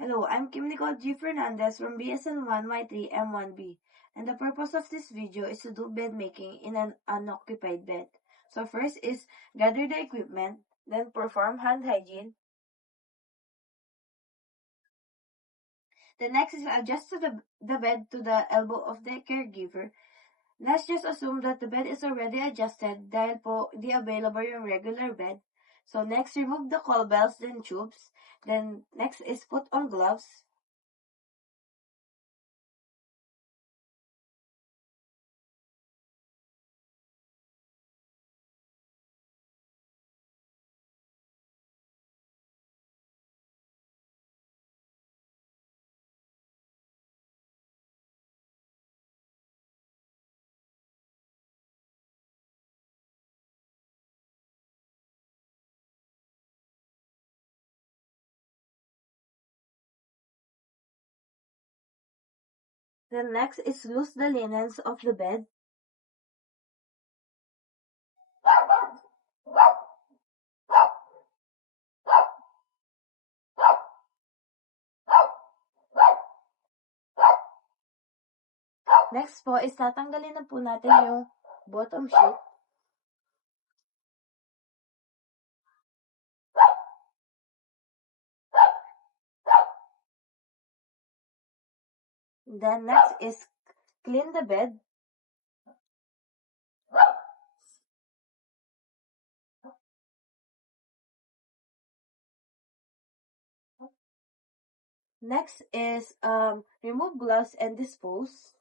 Hello, I'm Kim Nicole G. Fernandez from BSN 1Y3 M1B, and the purpose of this video is to do bed making in an unoccupied bed. So first is gather the equipment, then perform hand hygiene. The next is adjust the bed to the elbow of the caregiver. Let's just assume that the bed is already adjusted dahil po di available yung regular bed. So next, remove the call bells, then tubes. Then next is put on gloves. Then next is loose the linens of the bed. Next po is tatanggalin na po natin yung bottom sheet. Then next is clean the bed. Next is remove gloves and dispose.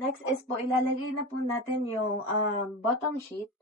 Next is po ilalagay na po natin yung bottom sheet.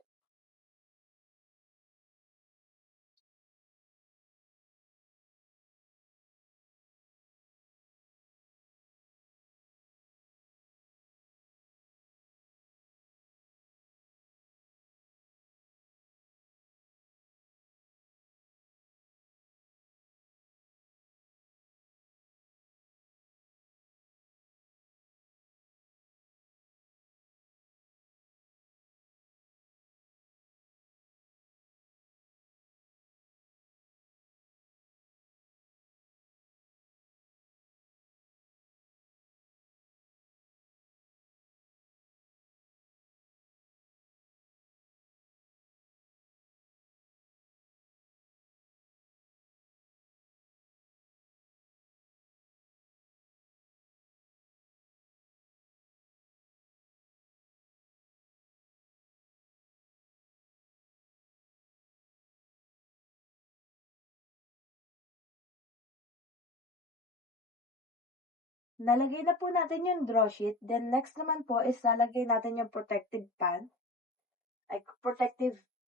Nalagay na po natin yung draw sheet. Then next naman po is lalagay natin yung protective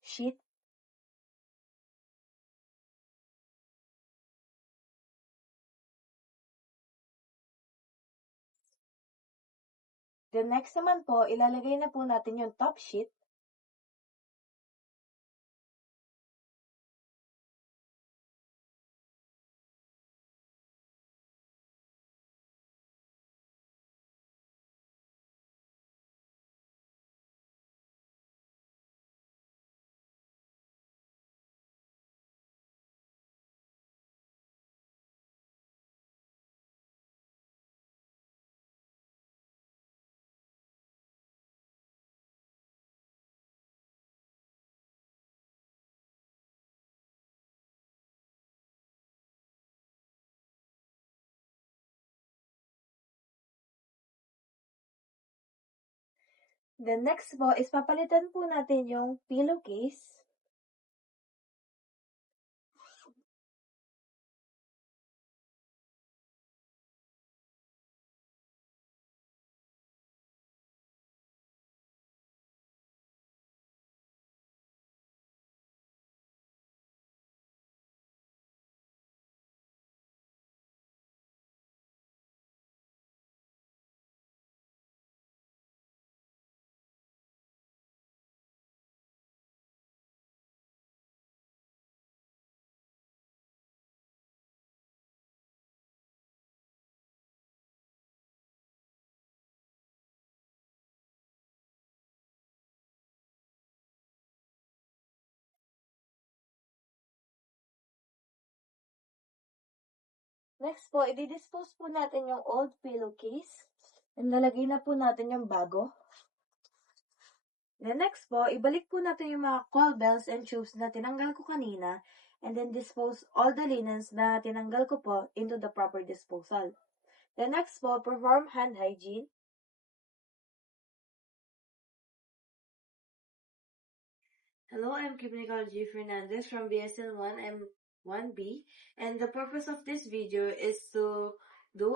sheet. Then next naman po, ilalagay na po natin yung top sheet. Then next po is papalitan po natin yung pillowcase. Next po, i-dispose po natin yung old pillowcase. And nalagay na po natin yung bago. Then next po, ibalik po natin yung mga coil bells and tubes na tinanggal ko kanina. And then dispose all the linens na tinanggal ko po into the proper disposal. The next po, perform hand hygiene. Hello, I'm Kimnicol G. Fernandez from BSN 1 and 1B, and the purpose of this video is to do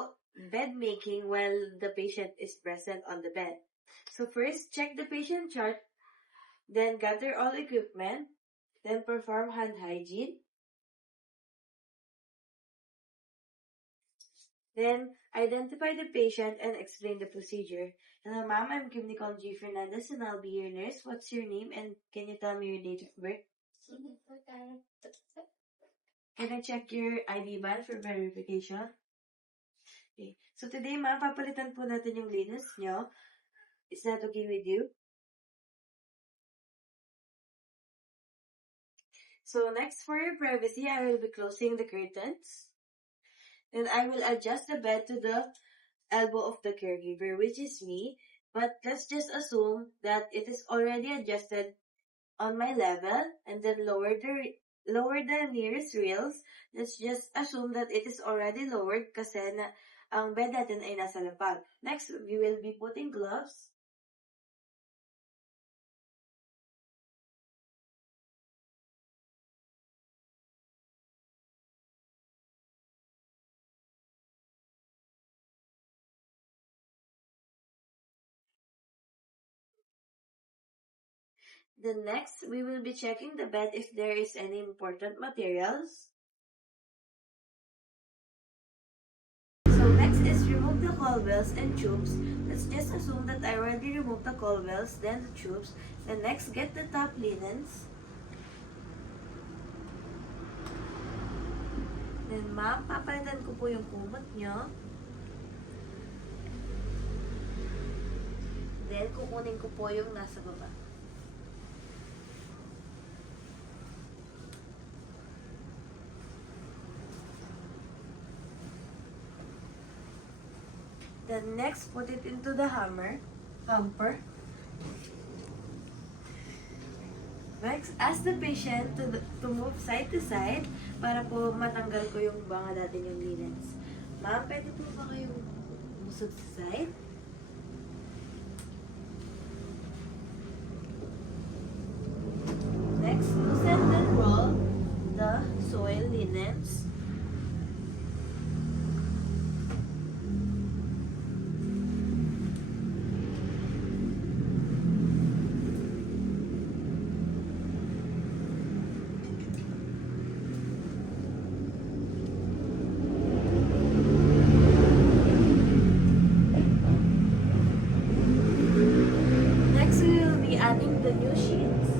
bed making while the patient is present on the bed. So first, check the patient chart, then gather all equipment, then perform hand hygiene, then identify the patient and explain the procedure. Hello, ma'am. I'm Kim Nicole G. Fernandez, and I'll be your nurse. What's your name, and can you tell me your date of birth? Can I check your ID band for verification? Okay. So today, ma'am, papalitan po natin yung linens nyo. Is that okay with you? So next, for your privacy, I will be closing the curtains. Then I will adjust the bed to the elbow of the caregiver, which is me. But let's just assume that it is already adjusted on my level, and then lower the nearest rails. Let's just assume that it is already lowered kasi na ang bed natin ay nasa lapag. Next, we will be putting gloves. Then next, we will be checking the bed if there is any important materials. So next is remove the coil wells and tubes. Let's just assume that I already removed the coil wells, then the tubes. Then next, get the top linens. Then ma'am, papalitan ko po yung kumot nyo. Then kukunin ko po yung nasa baba. Then next, put it into the hamper. Next, ask the patient to move side to side para po matanggal ko yung banga natin yung linens. Ma'am, pwede po ba kayong musog sa side? Next, loosen and roll the soil linens. Adding the new sheets.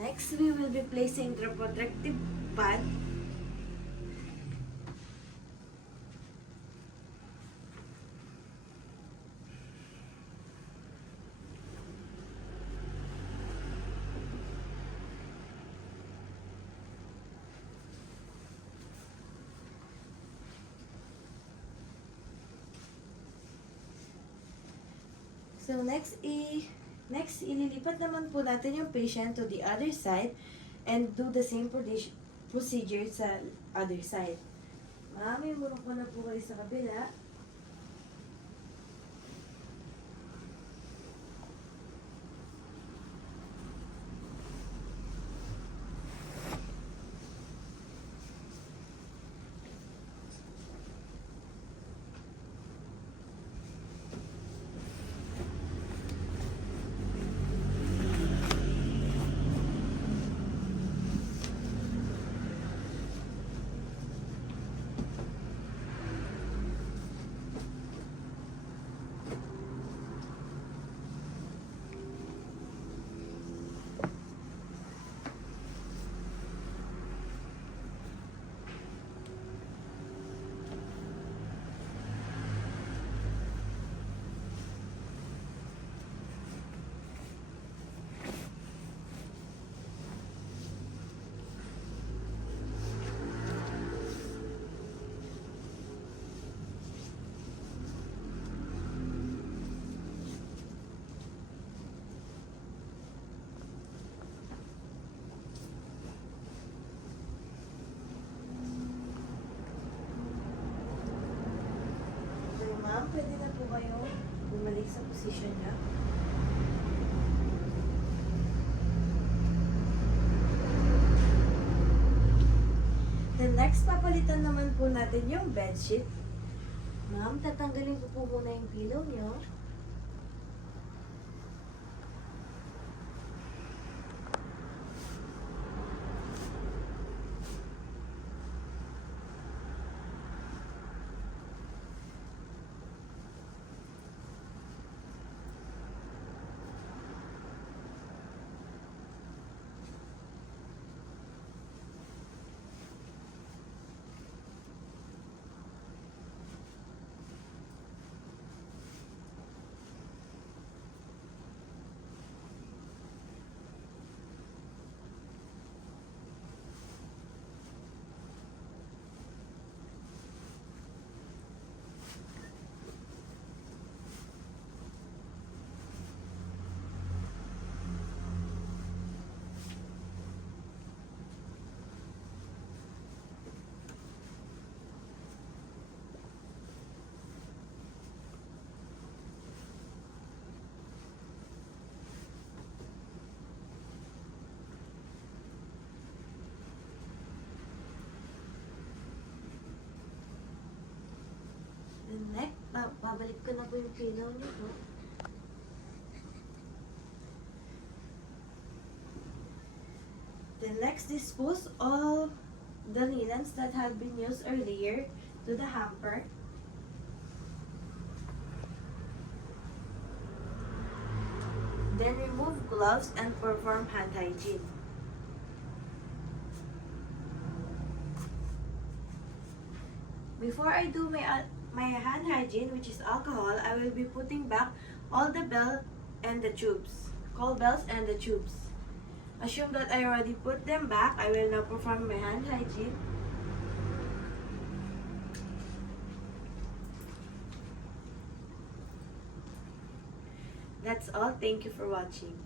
Next, we will be placing the protective pad. So next ililipat naman po natin yung patient to the other side and do the same procedure sa other side. Ma'am, may murong ko na po kayo sa kabila. Ma'am, pwede na po kayo bumalik sa position niya. Then next, papalitan naman po natin yung bedsheet. Ma'am, tatanggalin ko po muna yung pillow niyo. Then next, babalik ko na po yung pillow niyo. Then next, dispose all the linens that had been used earlier to the hamper. Then remove gloves and perform hand hygiene. Before I do my hand hygiene, which is alcohol, I will be putting back all the bell and the tubes, call bells and the tubes. Assume that I already put them back. I will now perform my hand hygiene. That's all. Thank you for watching.